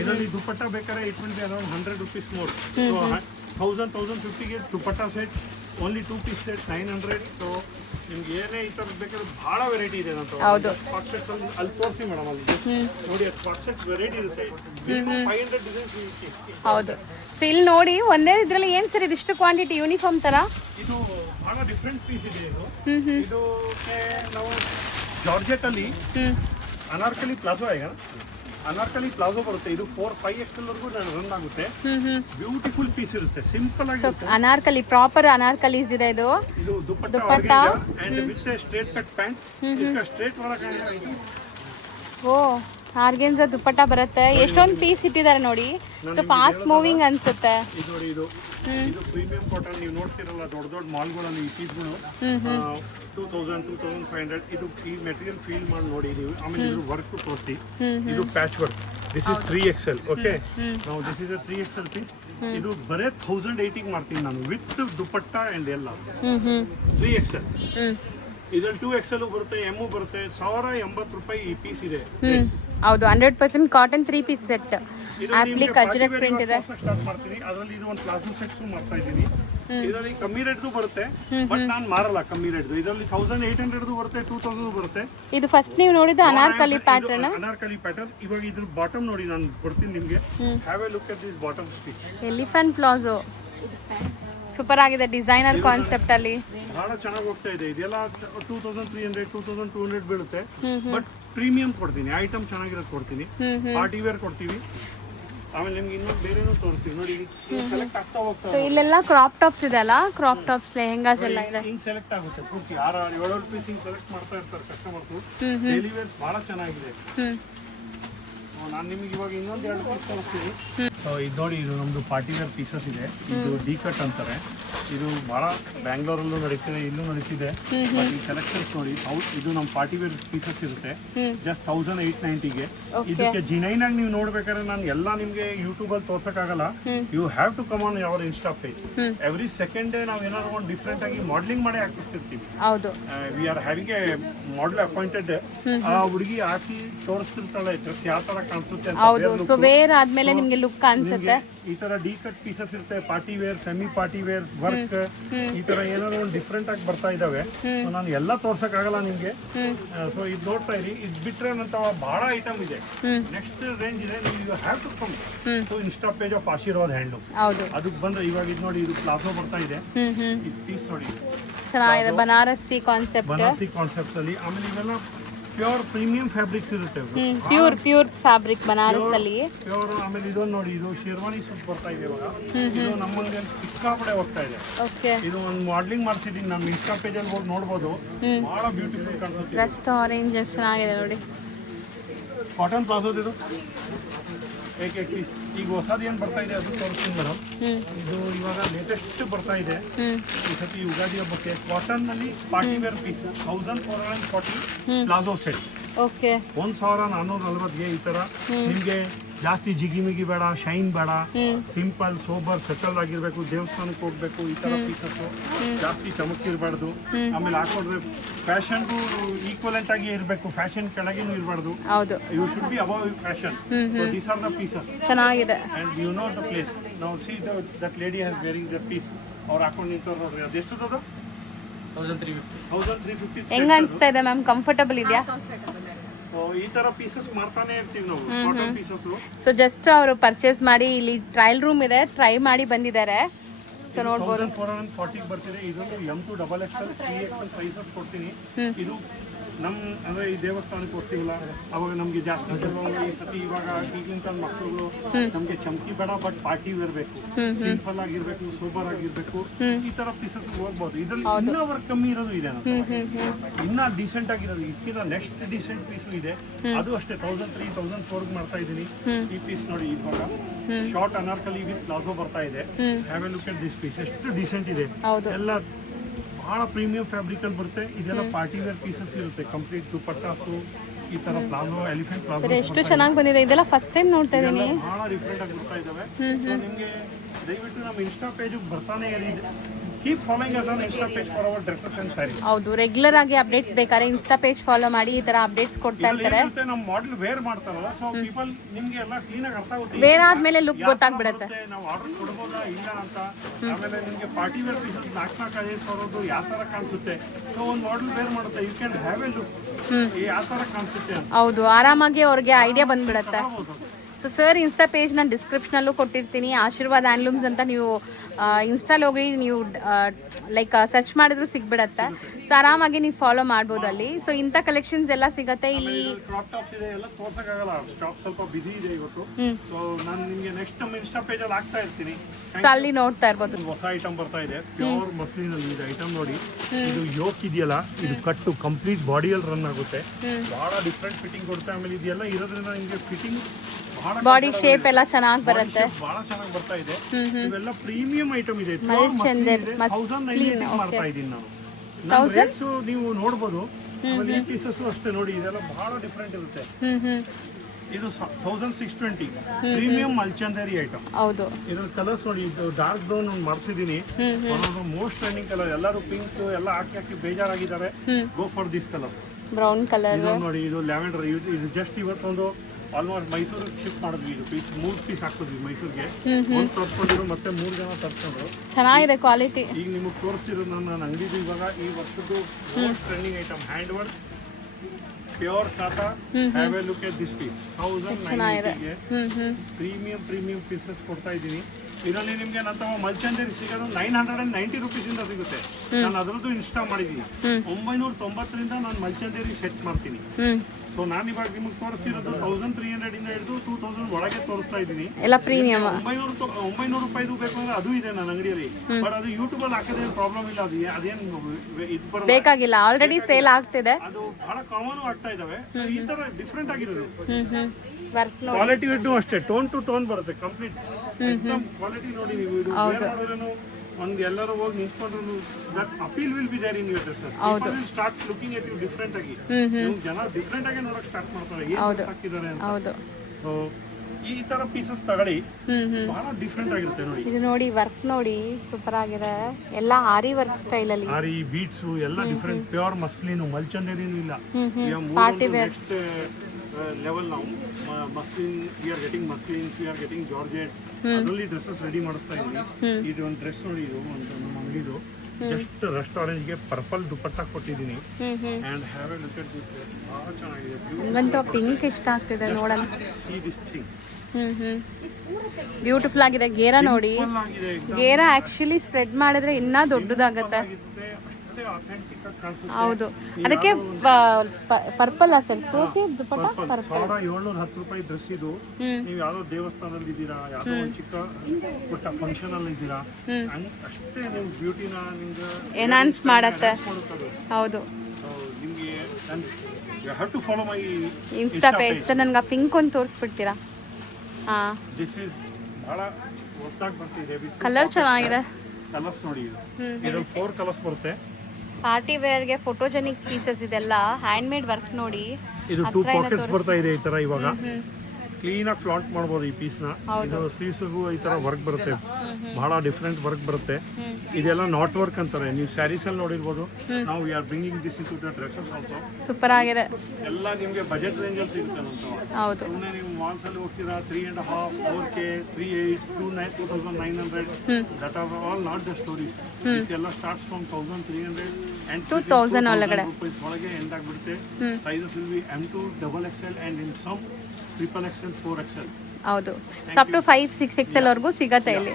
ಇದರಲ್ಲಿ ದುಪಟ್ಟ ಬೇಕಾದ್ರೆ it will be around 100 rupees more. So 1000-1050 dupatta set, only 2 piece set 900. So ನಿಮ್ಗೆ ಏನೇ ಈ ಥರದ್ದು ಬೇಕಾದ್ರೆ ಬಹಳ ವೆರೈಟಿ ಇದೆ ಅಂತ. ಸ್ಪಾಟ್ ಸೆಟ್ ಅಲ್ಲಿ ತೋರಿಸಿ ಮೇಡಮ್, ಅಲ್ಲಿ ನೋಡಿ, ಅದು ಸ್ಪಾಟ್ ಸೆಟ್ ವೆರೈಟಿ ಇರುತ್ತೆ. 500 ಡಿಸೈನ್ಸ್. ಹೌದು. ಸೊ ಇಲ್ಲಿ ನೋಡಿ, ಒಂದೇ ಇದ್ರಲ್ಲಿ ಏನ್ ಸರ್ ಇದಿಷ್ಟು ಕ್ವಾಂಟಿಟಿ ಯೂನಿಫಾರ್ಮ್ ತರ? ಇದು ಬಹಳ ಡಿಫ್ರೆಂಟ್ ಪೀಸ್ ಇದೆ. ಇದು ನಾವು ಜಾರ್ಜೆಟ್ ಅಲ್ಲಿ ಅನಾರ್ಕಲಿ ಪ್ಲಾಜೋ ಈಗ ಅನಾರ್ಕಲಿ ಪ್ಲಾಜೋ ಬರುತ್ತೆ. ಇದು 4-5 XL ವರೆಗೂ ರನ್ ಆಗುತ್ತೆ. ಬ್ಯೂಟಿಫುಲ್ ಪೀಸ್ ಇರುತ್ತೆ, ಸಿಂಪಲ್ ಆಗಿ. ಅನಾರ್ಕಲಿ, ಪ್ರಾಪರ್ ಅನಾರ್ಕಲೀಸ್ ಇದೆ ಇದು. ಇದು dupatta and with straight cut pant. इसका ಸ್ಟ್ರೇಟ್ वाला ಓ, ಆರ್ಗೆನ್ಸಾ ದುಪಟ್ಟ ಬರುತ್ತೆ. ಎಷ್ಟೊಂದು ಪೀಸ್ ಇಟ್ಟಿದ್ದಾರೆ ನೋಡಿ. ಸೊ ಫಾಸ್ಟ್ ಮೂವಿಂಗ್ ಅನ್ಸುತ್ತೆ. ಇದು ನೋಡಿ, ಇದು ಪ್ರೀಮಿಯಂ ಕಾಟನ್. ನೀವು ನೋಡ್ತಿರಲ್ಲ ದೊಡ್ಡ ದೊಡ್ಡ ಮಾಲ್ಗಳಲ್ಲಿ ಈ ಪೀಸ್ಗಳು 2000-2500. ಇದು ಈ ಮೆಟೀರಿಯಲ್ ಫೀಲ್ ಮಾಡಿ ನೋಡಿ ನೀವು. ಆಮೇಲೆ ಇದು ವರ್ಕ್ ತೋರಿಸಿ. ಇದು patch work. This is 3XL. Okay, ನಾವು ದಿಸ್ ಇಸ್ 3XL ಪೀಸ್. ಇದು ಬರೇ 1080 ಮಾಡ್ತೀನಿ ನಾನು ವಿತ್ ದುಪಟ್ಟ ಅಂಡ್ ಎಲ್ಲ. 3XL. ಇದ್ರಲ್ಲಿ 2XL ಬರುತ್ತೆ, ಎಮ್ ಬರುತ್ತೆ. 1080 ರೂಪಾಯಿ ಈ ಪೀಸ್ ಇದೆ. ಹೌದು, 100% cotton 3 piece set. Applique ajrak print ಇದೆ. ಸ್ಟಾರ್ಟ್ ಮಾಡ್ತೀನಿ. ಅದರಲ್ಲಿ ಇದು ಒಂದು ಪ್ಲಾಜೋ ಸೆಟ್ಸ್ ಮಾಡ್ತಾ ಇದ್ದೀನಿ. ಇದರಲ್ಲಿ ಕಮ್ಮಿ ರೇಟ್ದು ಬರುತ್ತೆ, ಬಟ್ ನಾನು ಮಾರಲ್ಲ ಕಮ್ಮಿ ರೇಟ್ದು. ಇದರಲ್ಲಿ 1800 ಬರುತ್ತೆ, 2000 ಬರುತ್ತೆ. ಇದು ಫಸ್ಟ್ ನೀವು ನೋಡಿದ ಅನಾರ್ಕಲಿ ಪ್ಯಾಟರ್ನ್. ಅನಾರ್ಕಲಿ ಪ್ಯಾಟರ್ನ್. ಇವಾಗ ಇದ್ರ ಬಾಟಮ್ ನೋಡಿ, ನಾನು ಕೊಡ್ತೀನಿ ನಿಮಗೆ. Have a look at this bottom stitch. Elephant palazzo super ಆಗಿದೆ, ಡಿಸೈನರ್ ಕಾನ್ಸೆಪ್ಟ್ ಅಲ್ಲಿ. ಬಹಳ ಚೆನ್ನಾಗಿ ಹೋಗ್ತಾ ಇದೆ. ಇದೆಲ್ಲ 2300-2200 ಬೀಳುತ್ತೆ, ಬಟ್ ಪ್ರೀಮಿಯಂ ಕೊಡ್ತೀನಿ. ಐಟಮ್ ಚೆನ್ನಾಗಿರೋದು ಕೊಡ್ತೀನಿ. ಪಾರ್ಟಿ ವೇರ್ ಕೊಡ್ತೀವಿ. ಆಮೇಲೆ ನಿಮ್ಗೆ ಇನ್ನೊಂದು ಬೇರೆನೂ ತೋರಿಸ್ತೀವಿ ನೋಡಿ. ಸೆಲೆಕ್ಟ್ ಆಗ್ತಾ ಹೋಗ್ತಾ. ಸೊ ಇಲ್ಲೆಲ್ಲ ಕ್ರಾಪ್ ಟಾಪ್ಸ್ ಇದೆ ಅಲ್ಲ, ಕ್ರಾಪ್ ಟಾಪ್ಸ್, ಲೆಹೆಂಗಾಸ್ ಎಲ್ಲ ಇದೆ. ಹಿಂಗ್ ಸೆಲೆಕ್ಟ್ ಆಗುತ್ತೆ ಪೂರ್ತಿ 6-7 ಪೀಸ್ ಹಿಂಗ್ ಸೆಲೆಕ್ಟ್ ಮಾಡ್ತಾ ಇರ್ತಾರೆ ಕಸ್ಟಮರ್ಸ್. ಡೈಲಿ ವೇರ್ ಬಹಳ ಚೆನ್ನಾಗಿದೆ. ನಾನು ನಿಮಗೆ ಇವಾಗ ಇನ್ನೊಂದು 2 ಪೀಸ್ ತೋರಿಸ್ತೀನಿ. ಇದು ನೋಡಿ, ಇದು ನಮ್ದು ಪಾರ್ಟಿ ವೇರ್ ಪೀಸಸ್ ಇದೆ. ಇದು ಡಿ ಕಟ್ ಅಂತಾರೆ. ಇದು ಬಹಳ ಬ್ಯಾಂಗ್ಳೂರಲ್ಲೂ ನಡೀತಿದೆ, ಇಲ್ಲೂ ನಡೀತಿದೆ. ಬಟ್ ಈ ಸೆಲೆಕ್ಷನ್ಸ್ ನೋಡಿ, ಇದು ನಮ್ಮ ಪಾರ್ಟಿ ವೇರ್ ಪೀಸಸ್ ಇರುತ್ತೆ. ಜಸ್ಟ್ 1890ಗೆ. ಇದಕ್ಕೆ ಜಿನೈನ್ ಆಗಿ ನೀವು ನೋಡ್ಬೇಕಾದ್ರೆ ನಾನು ಎಲ್ಲ ನಿಮ್ಗೆ ಯೂಟ್ಯೂಬ್ ಅಲ್ಲಿ ತೋರ್ಸಕ್ಕಾಗಲ್ಲ. You have to come on our Insta page. Every second day ನಾವು ಏನಾದ್ರು ಒಂದು ಡಿಫ್ರೆಂಟ್ ಆಗಿ ಮಾಡಲಿಂಗ್ ಮಾಡಿ ಹಾಕಿಸ್ತಿರ್ತೀವಿ. ಹೌದು, we are having a model appointed. ಆ ಹುಡುಗಿ ಹಾಕಿ ತೋರಿಸ್ತಿರ್ತಾಳೆ ಡ್ರೆಸ್ ಯಾವ ತರ ಕಾಣಿಸುತ್ತೆ ಅಂತ. ಹೌದು. ಸೊ ವೇರ್ ಆದ್ಮೇಲೆ ನಿಮ್ಗೆ ಲುಕ್ ಅನ್ಸುತ್ತೆ. ಈ ತರ ಡಿ ಕಟ್ ಪೀಸಸ್ ಇರುತ್ತೆ, party wear, semi party wear, work, ಈ ತರ ಏನಾದ್ರು ಒಂದು ಡಿಫ್ರೆಂಟ್ ಆಗಿ ಬರ್ತಾ ಇದಾವೆ. ಸೊ ನಾನು ಎಲ್ಲ ತೋರ್ಸಕ್ ಆಗಲ್ಲ ನಿಮ್ಗೆ. ಸೊ ಇದು ನೋಡ್ತಾ ಇರಿ. ಇದು ಬಿಟ್ರೆ ನಂತ ಬಹಳ ಐಟಮ್ ಇದೆ. ನೆಕ್ಸ್ಟ್ ರೇಂಜ್ ಇದೆ. ನೀವು have to come to insta page of Ashirwad handlooms. ಅದಕ್ಕೆ ಬಂದ್ರೆ ಇವಾಗ ಇದು ನೋಡಿ, ಇದು ಪ್ಲಾಜೋ ಬರ್ತಾ ಇದೆ. ಈ ಪೀಸ್ ನೋಡಿ, ಚೆನ್ನಾಗಿದೆ. ಬನಾರಸಿ ಕಾನ್ಸೆಪ್ಟ್ ಅಲ್ಲಿ. ಆಮೇಲೆ ಇವೆಲ್ಲ ಪ್ಯೂರ್ ಪ್ರೀಮಿಯಂ ಫ್ಯಾಬ್ರಿಕ್ಸ್ ಇರುತ್ತೆ. ಪ್ಯೂರ್ ಫ್ಯಾಬ್ರಿಕ್ ಬನಾರಸ್ ಅಲ್ಲಿ ಪ್ಯೂರ್. ಆಮೇಲೆ ಇದೊಂದು ನೋಡಿ, ಇದು ಶೇರ್ವಾನಿ ಸೂಟ್ ಬರ್ತಾ ಇದೆ ಇವಾಗ. ಇದು ನಮ್ಮಲ್ಲಿ ಸಿಕ್ಕಾಪಡೆ ಹೋಗ್ತಾ ಇದೆ. ಇದು ಒಂದು ಮಾಡಲಿಂಗ್ ಮಾಡ್ತಿದ್ದೀನಿ ನಾನು. ಇನ್ಸ್ಟಾ ಪೇಜ್ ಅಲ್ಲಿ ಹೋಗಿ ನೋಡ್ಬೋದು. ಬಹಳ ಬ್ಯೂಟಿಫುಲ್ ಕಾಣಿಸುತ್ತೆ. ರಸ್ಟ್ ಆರೆಂಜ್ ಚೆನ್ನಾಗಿದೆ ನೋಡಿ. ಕಾಟನ್ ಪ್ಲಾಜೋ ಇದು ಈಗ ಹೊಸದು ಏನು ಬರ್ತಾ ಇದೆ ಅದು ತೋರಿಸ್ತೀನಿ ಮೇಡಮ್. ಇದು ಇವಾಗ ಲೇಟೆಸ್ಟ್ ಬರ್ತಾ ಇದೆ ಈ ಸತಿ ಯುಗಾದಿ ಹಬ್ಬಕ್ಕೆ. ಕಾಟನ್ ನಲ್ಲಿ party wear piece 1440 palazzo set. 1440ಗೆ ಈ ತರ ನಿಮ್ಗೆ ಜಾಸ್ತಿ ಜಿಗಿಮಿಗಿ ಬೇಡ, ಶೈನ್ ಬೇಡ, ಸಿಂಪಲ್ ಸೋಬರ್ ಸೆಟಲ್ ಆಗಿರ್ಬೇಕು. ದೇವಸ್ಥಾನಕ್ಕೆ ಹೋಗ್ಬೇಕು, ಈ ತರ ಪೀಸಸ್ ಜಾಸ್ತಿ ಚಮಕಿರ್ಬಾರ್ದು. ಆಮೇಲೆ ಹಾಕೊಂಡ್ರೆ ಫ್ಯಾಷನ್ಗೂ ಈಕ್ವಲೆಂಟ್ ಆಗಿ ಇರಬೇಕು. ಫ್ಯಾಷನ್ ಕೆಳಗೇನು ಇರಬಾರ್ದು. You should be above fashion. So these are the pieces. ಚೆನ್ನಾಗಿದೆ. And you know the place. ನಾವು see that lady has wearing the piece. ಅವ್ರು ಹಾಕೊಂಡು ನಿಂತವ್ರು ನೋಡ್ರಿ. ಅದು ಎಷ್ಟು ಅದು? 1350. ಹೆಂಗ ಅನ್ಸ್ತಾ ಇದೆ ಮ್ಯಾಮ್? ಕಂಫರ್ಟಬಲ್ ಇದೆಯಾ? ಈ ತರ ಪೀಸಸ್ ಮಾಡ್ತಾನೆ ಇರ್ತೀವಿ ನಾವು, ಕಾಟನ್ ಪೀಸಸ್. ಸೊ ಜಸ್ಟ್ ಅವರು ಪರ್ಚೇಸ್ ಮಾಡಿ ಇಲ್ಲಿ ಟ್ರಯಲ್ ರೂಮ್ ಇದೆ, ಟ್ರೈ ಮಾಡಿ ಬಂದಿದ್ದಾರೆ. ಸೊ ನೋಡಬಹುದು 1440 ಬರ್ತಿದೆ. ಇದೊಂದು M to XXL 3XL sizes ಕೊಡ್ತೀನಿ. ಇದು ನಮ್ಮ ಅಂದ್ರೆ ಈ ದೇವಸ್ಥಾನಕ್ಕೆ ಹೋಗ್ತೀವಲ್ಲ, ಅವಾಗ ನಮ್ಗೆ ಜಾಸ್ತಿ ಈ ಸತಿ ಇವಾಗ ಈಗಿನ ಕಾಲ ಮಕ್ಕಳು ನಮ್ಗೆ ಚಮಕಿ ಬೇಡ, ಬಟ್ ಪಾರ್ಟಿ ಇರಬೇಕು, ಸಿಂಪಲ್ ಆಗಿರ್ಬೇಕು, ಸೂಪರ್ ಆಗಿರ್ಬೇಕು. ಈ ತರ ಪೀಸಸ್ ಹೋಗ್ಬೋದು. ಇದ್ರಲ್ಲಿ ಇನ್ನೂ ವರ್ಕ್ ಕಮ್ಮಿ ಇರೋದು ಇದೆ, ಇನ್ನ ಡಿಸೆಂಟ್ ಆಗಿರೋದು. ಇದಕ್ಕಿಂತ ನೆಕ್ಸ್ಟ್ ಡಿಸೆಂಟ್ ಪೀಸ್ ಇದೆ, ಅದು ಅಷ್ಟೇ 1300-1400 ಮಾಡ್ತಾ ಇದ್ದೀನಿ. ಈ ಪೀಸ್ ನೋಡಿ, ಇವಾಗ ಶಾರ್ಟ್ ಅನಾರ್ಕಲಿ ವಿತ್ ಪ್ಲಾಜೋ ಬರ್ತಾ ಇದೆ. Have a look at this piece. ಎಷ್ಟು ಡಿಸೆಂಟ್ ಇದೆ. ಎಲ್ಲ ಬಹಳ ಪ್ರೀಮಿಯಂ ಫ್ಯಾಬ್ರಿಕ್ ಅಲ್ಲಿ ಬರುತ್ತೆ. ಇದೆಲ್ಲ ಪಾರ್ಟಿ ವೇರ್ ಪೀಸಸ್ ಇರುತ್ತೆ. ಕಂಪ್ಲೀಟ್ ದುಪಟ್ಟಾಸು ಈ ತರ ಪ್ಲಾಜೋ ಎಲಿಫೆಂಟ್ ಪ್ಲಾಜೋ ಸರ್ ಎಷ್ಟು ಚೆನ್ನಾಗಿ ಬಂದಿದೆ, ಇದೆಲ್ಲ ಫಸ್ಟ್ ಟೈಮ್ ನೋಡ್ತಾ ಇದ್ದೀನಿ. ಬಹಳ ಡಿಫ್ರೆಂಟ್ ಆಗಿ ಬರ್ತಾ ಇದಾವೆ. So ನಿಮಗೆ ದಯವಿಟ್ಟು ನಮ್ಮ ಇನ್ಸ್ಟಾ ಪೇಜ್ ಬರ್ತಾನೆ ಇರಿ. Keep following us on insta page for our dresses and saris. ಹೌದು, ರೆಗ್ಯುಲರ್ ಆಗಿ ಅಪ್ಡೇಟ್ಸ್ ಬೇಕಾದ್ರೆ ಇನ್ಸ್ಟಾ ಪೇಜ್ ಫಾಲೋ ಮಾಡಿ, ಈ ತರ ಅಪ್ಡೇಟ್ಸ್ ಕೊಡ್ತಾ ಇರ್ತಾರೆ. ನಮ್ಮ ಮಾಡೆಲ್ ವೇರ್ ಮಾಡ್ತಾರಲ್ಲ, ಸೊ ಪೀಪಲ್ ನಿಮ್ಗೆ ಎಲ್ಲ ಕ್ಲೀನ್ ಆಗಿ ಅರ್ಥ ಆಗುತ್ತೆ. ವೇರ್ ಆದ್ಮೇಲೆ ಲುಕ್ ಗೊತ್ತಾಗ್ಬಿಡುತ್ತೆ. ನಾವು ಆರ್ಡರ್ ಕೊಡ್ಬೋದಾ ಇಲ್ಲ ಅಂತ. ಆಮೇಲೆ ನಿಮಗೆ ಪಾರ್ಟಿ ವೇರ್ ಪೀಸಸ್ 4-5 ಸಾವಿರದ್ದು ಯಾವ ತರ ಕಾಣಿಸುತ್ತೆ. ಸೊ ಒಂದು ಮಾಡೆಲ್ ವೇರ್ ಮಾಡುತ್ತೆ, you can have a look ಯಾವ ತರ ಕಾಣಿಸುತ್ತೆ ಅಂತ. ಹೌದು, ಆರಾಮಾಗಿ ಅವ್ರಿಗೆ ಐಡಿಯಾ ಬಂದ್ಬಿಡುತ್ತೆ. ಸೊ ಸರ್ ಇನ್ಸ್ಟಾ ಪೇಜ್ ನಾನು ಡಿಸ್ಕ್ರಿಪ್ಷನಲ್ಲೂ ಕೊಟ್ಟಿರ್ತೀನಿ, ಆಶೀರ್ವಾದ್ ಹ್ಯಾಂಡ್ಲೂಮ್ಸ್ ಅಂತ. ನೀವು ಇನ್ಸ್ಟಾಲ್ ಹೋಗಿ ನೀವು ಲೈಕ್ ಸರ್ಚ್ ಮಾಡಿದ್ರು ಸಿಗ್ಬಿಡತ್ತೆ. ಸೊ ಆರಾಮಾಗಿ ನೀವು ಫಾಲೋ ಮಾಡ್ಬೋದು ಅಲ್ಲಿ. ಸೊ ಇಂಥ ಕಲೆಕ್ಷನ್ಸ್ ಎಲ್ಲ ಸಿಗತ್ತೆ ಇಲ್ಲಿ. ಕ್ರಾಪ್ ಟಾಪ್ಸ್ ಇದೆ, ಎಲ್ಲ ತೋರ್ಸಕ್ಕಾಗಲ್ಲ, ಸ್ಟಾಕ್ ಸ್ವಲ್ಪ ಬಿಸಿ ಇದೆ ಇವತ್ತು. ಸೊ ನಾನು ನಿಮಗೆ ನೆಕ್ಸ್ಟ್ ನಮ್ಮ ಇನ್ಸ್ಟಾ ಪೇಜ್ ಅಲ್ಲಿ ಹಾಕ್ತಾ ಇರ್ತೀನಿ. ಸೊ ಅಲ್ಲಿ ನೋಡ್ತಾ ಇರ್ಬೋದು. ಹೊಸ ಐಟಮ್ ಬರ್ತಾ ಇದೆ, ಪ್ಯೂರ್ ಮಸ್ಲಿನ್ ಅಲ್ಲಿ ಇದೆ ಐಟಮ್. ನೋಡಿ, ಇದು ಯೋಕ್ ಇದೆಯಲ್ಲ, ಇದು ಕಟ್ಟು ಕಂಪ್ಲೀಟ್ ಬಾಡಿಯಲ್ಲಿ ರನ್ ಆಗುತ್ತೆ. ಬಹಳ ಡಿಫ್ರೆಂಟ್ ಫಿಟ್ಟಿಂಗ್ ಕೊಡುತ್ತೆ. ಆಮೇಲೆ ಇದೆಲ್ಲ ಇರೋದ್ರಿಂದ ನಿಮಗೆ ಫಿಟ್ಟಿಂಗ್ ಬಾಡಿ ಶೇಪ್ ಎಲ್ಲ ಚೆನ್ನಾಗಿ ಬರುತ್ತೆ. ಬಹಳ ಚೆನ್ನಾಗಿ ಬರ್ತಾ ಇದೆ. ಇವೆಲ್ಲ ಪ್ರೀಮಿಯಂ ಐಟಮ್ ಇದೆ. ಮಲ್ಚಂದರ್ 1990 ಮಾಡ್ತಾ ಇದ್ದೀನಿ ನಾನು. ರೇಟ್ಸ್ ನೀವು ನೋಡಬಹುದು. ಆಮೇಲೆ ಈ ಪೀಸಸ್ ಅಷ್ಟೇ ನೋಡಿ, ಇದೆಲ್ಲ ಬಹಳ ಡಿಫ್ರೆಂಟ್ ಇರುತ್ತೆ. ಇದು 1620 ಪ್ರೀಮಿಯಂ ಮಲ್ಚಂದರಿ ಐಟಮ್. ಹೌದು, ಇದ್ರ ಕಲರ್ಸ್ ನೋಡಿ, ಇದು ಡಾರ್ಕ್ ಬ್ರೌನ್ ಮಾಡಿಸಿದೀನಿ. Most trending colour. ಎಲ್ಲರೂ ಪಿಂಕ್ ಎಲ್ಲ ಹಾಕಿ ಬೇಜಾರಾಗಿದ್ದಾರೆ. Go for this colours. Brown colour ನೋಡಿ, ಇದು ಲ್ಯಾವೆಂಡರ್. ಇದು ಜಸ್ಟ್ ಇವತ್ತೊಂದು ಆಲ್ಮೋಸ್ಟ್ ಮೈಸೂರಿಗೆ ಶಿಫ್ಟ್ ಮಾಡಿದ್ವಿ. ಇದು ಪೀಸ್ 3 ಪೀಸ್ ಹಾಕಿದ್ವಿ ಮೈಸೂರಿಗೆ. ಒಂದು ತರ್ಸ್ಕೊಂಡಿದ್ರು, ಮತ್ತೆ 3 ಜನ ತರ್ಸ್ಕೊಂಡ್ರು. ಚೆನ್ನಾಗಿದೆ ಕ್ವಾಲಿಟಿ. ಈಗ ನಿಮಗೆ ತೋರಿಸ್ತಿರೋದು ನನ್ನ ಅಂಗಡಿದು ಇವಾಗ ಈ ವರ್ಷದ್ದು most trending item, hand work pure ಕಾಟಾ. Have a look at this piece. 1990 premium pieces ಕೊಡ್ತಾ ಇದ್ದೀನಿ. ಇದರಲ್ಲಿ ನಿಮಗೆ ನಂತರ ಮಲ್ಚಂದರಿ ಸಿಗೋದು 990 ರುಪೀಸಿಂದ ಸಿಗುತ್ತೆ. ನಾನು ಅದರದ್ದು ಇನ್ಸ್ಟಾ ಮಾಡಿದ್ದೀನಿ. 990ರಿಂದ ನಾನು ಮಲ್ಚಂದರಿ ಸೆಟ್ ಮಾಡ್ತೀನಿ. ಸೊ ನಾನು ಇವಾಗ ನಿಮಗೆ ತೋರಿಸ್ತಿರೋದು 1300 ಇಂದ ಹಿಡಿದು 2000 ಒಳಗೆ ತೋರಿಸ್ತಾ ಇದ್ದೀನಿ. ಎಲ್ಲ ಪ್ರೀಮಿಯಂ. 900 ರೂಪಾಯಿದು ಬೇಕು ಅಂದ್ರೆ ಅದು ಇದೆ ನನ್ನ ಅಂಗಡಿಯಲ್ಲಿ. ಬಟ್ ಅದು ಯೂಟ್ಯೂಬ್ ಅಲ್ಲಿ ಹಾಕೋದೇನು ಪ್ರಾಬ್ಲಮ್ ಇಲ್ಲ. ಅದು ಅದೇನು ಇದು ಬೇಕಾಗಿಲ್ಲ, ಆಲ್ರೆಡಿ ಸೇಲ್ ಆಗ್ತಿದೆ. ಅದು ಬಹಳ ಕಾಮನ್ ಆಗ್ತಾ ಇದಾವೆ. ಈ ತರ ಡಿಫ್ರೆಂಟ್ ಆಗಿರೋದು. ವರ್ಕ್ ಕ್ವಾಲಿಟಿ ಅಷ್ಟೇ, ಟೋನ್ ಟು ಟೋನ್ ಬರುತ್ತೆ ಕಂಪ್ಲೀಟ್. ಕ್ವಾಲಿಟಿ ನೋಡಿ ನೀವು. ಇದು ಮಾಡಿದ್ರೂ ಒಂದು ಎಲ್ಲರೂ ಹೋಗಿ ನಿಂತ್ಕೊಂಡ್ರು that appeal will be there in your dresses. People will start looking at you different ಆಗಿ. ಜನ ಡಿಫ್ರೆಂಟ್ ಆಗಿ ನೋಡಕ್ ಸ್ಟಾರ್ಟ್ ಮಾಡ್ತಾರೆ, ಏನು ಹಾಕಿದ್ದಾರೆ ಅಂತ. ಸೊ ಈ ತರ ಪೀಸಸ್ ತಗೊಳ್ಳಿ, ಬಹಳ ಡಿಫ್ರೆಂಟ್ ಆಗಿರುತ್ತೆ ನೋಡಿ. ಇದು ನೋಡಿ, ವರ್ಕ್ ನೋಡಿ, ಸೂಪರ್ ಆಗಿದೆ. ಎಲ್ಲ ಆರಿ ವರ್ಕ್ ಸ್ಟೈಲ್ ಅಲ್ಲಿ. ಆರಿ ಬೀಟ್ಸ್ ಎಲ್ಲ ಡಿಫ್ರೆಂಟ್. ಪ್ಯೂರ್ ಮಸ್ಲಿನ್, ಮಲ್ಚಂದರಿನೂ ಇಲ್ಲ. ಪಾರ್ಟಿ ವೇರ್ ನೆಕ್ಸ್ಟ್ ಲೆವೆಲ್ ನಾವು muslin, we are getting muslins, we are getting georgette. ಅದರಲ್ಲಿ ಡ್ರೆಸ್ಸಸ್ ರೆಡಿ ಮಾಡಿಸ್ತಾ ಇದ್ದೀನಿ. ಇದು ಒಂದು ಡ್ರೆಸ್ ನೋಡಿ, ಇದು ಒಂದು ನಮ್ಮ ಅಂಗಡಿದು ಜಸ್ಟ್ ರೆಸ್ಟೋರೆಂಟ್ಗೆ ಪರ್ಪಲ್ ದುಪಟ್ಟ ಕೊಟ್ಟಿದ್ದೀನಿ. And have a look at this. ಬಹಳ ಚೆನ್ನಾಗಿದೆ. ನಂಗಂತೂ ಪಿಂಕ್ ಇಷ್ಟ ಆಗ್ತಿದೆ ನೋಡೋಣ. See this thing. ಬ್ಯೂಟಿಫುಲ್ ಆಗಿದೆ. ಗೇರ ನೋಡಿ, ಗೇರ ಆಕ್ಚುಲಿ ಸ್ಪ್ರೆಡ್ ಮಾಡಿದ್ರೆ ಇನ್ನೂ ದೊಡ್ಡದಾಗತ್ತೆ. ಹೌದು, ಅದಕ್ಕೆ ಪರ್ಪಲ್ ಸರ್ ತೋರಿಸಿ ದುಪಟ್ಟ. ಪರ್ಪಲ್ 1710 ರೂಪಾಯಿ ಡ್ರೆಸ್ ಇದು. ನೀವು ಯಾವ್ದೋ ದೇವಸ್ಥಾನದಲ್ಲಿ ಇದ್ದೀರಾ, ಯಾವ್ದೋ ಒಂದು ಚಿಕ್ಕ ಪುಟ್ಟ ಫಂಕ್ಷನ್ ಅಲ್ಲಿ ಇದ್ದೀರಾ, ಅಷ್ಟೇ ನೀವು ಬ್ಯೂಟಿನ ನಿಮ್ಗೆ ಎನ್ಹಾನ್ಸ್ ಮಾಡತ್ತೆ. ಹೌದು, ನಿಮಗೆ you have to follow my insta page. Sir ನನಗೆ ಆ ಪಿಂಕ್ ಒಂದು ತೋರಿಸ್ಬಿಡ್ತೀರಾ? ಹಾಂ, ದಿಸ್ ಇಸ್ ಬಹಳ ಹೊಸದಾಗಿ ಬರ್ತಿದೆ. ಕಲರ್ ಚೆನ್ನಾಗಿದೆ. ಕಲರ್ಸ್ ನೋಡಿ, ಇದ್ರಲ್ಲಿ 4 ಕಲರ್ಸ್ ಬರುತ್ತೆ. ಪಾರ್ಟಿ ವೇರ್ಗೆ ಫೋಟೋಜೆನಿಕ್ ಪೀಸಸ್ ಇದೆಲ್ಲ. ಹ್ಯಾಂಡ್ ಮೇಡ್ ವರ್ಕ್ ನೋಡಿ. ಇದು 2 ಪಾಕೆಟ್ಸ್ ಬರ್ತಾ ಇದೆ ಈ ತರ. ಇವಾಗ ಕ್ಲೀನ್ ಆಗಿ ಫ್ಲಾಂಟ್ ಮಾಡ್ಬೋದು ಈ ಪೀಸ್ ನ. ಇದು ಸ್ಲೀವ್ಸ್ಗೂ ಈ ತರ ವರ್ಕ್ ಬರುತ್ತೆ, ಬಹಳ ಡಿಫ್ರೆಂಟ್ ವರ್ಕ್ ಬರುತ್ತೆ. ಇದೆಲ್ಲ ನಾಟ್ ವರ್ಕ್ ಅಂತಾರೆ. ನೀವು ಸ್ಯಾರೀಸ್ ಅಲ್ಲಿ ನೋಡಿರ್ಬೋದು. ನಾವು we are bringing this in to the dresses also. Super ಆಗಿದೆ. ಎಲ್ಲ ನಿಮಗೆ ಬಜೆಟ್ ರೇಂಜ್ ಅಲ್ಲಿ ಸಿಗುತ್ತೆ ಅಂತ. ಹೌದು, ಸುಮ್ಮನೆ ನೀವು ಮಾಲ್ಸ್ ಅಲ್ಲಿ ಹೋಗ್ತೀರಾ 3.5, 4K, 3.8, 2,900 that are all not the story. ಎಲ್ಲ ಸ್ಟಾರ್ಟ್ಸ್ ಫ್ರಮ್ 1,300 and 2,000 ಒಳಗಡೆ ಒಳಗೆ ಎಂಡ್ ಆಗಿಬಿಡುತ್ತೆ. Sizes will be M2, XXL and in some XXL, 4XL. ಹೌದು, ಅಪ್ ಟು 5, 6XL ವರೆಗೂ ಸಿಗತ್ತೆ ಇಲ್ಲಿ.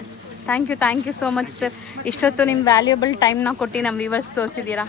Thank you so much sir. ಇಷ್ಟೊತ್ತು ನಿಮ್ಮ ವ್ಯಾಲ್ಯೂಬಲ್ ಟೈಮ್ನ ಕೊಟ್ಟು ನಮ್ಮ ವ್ಯೂವರ್ಸ್ ತೋರಿಸಿದ್ದೀರಾ.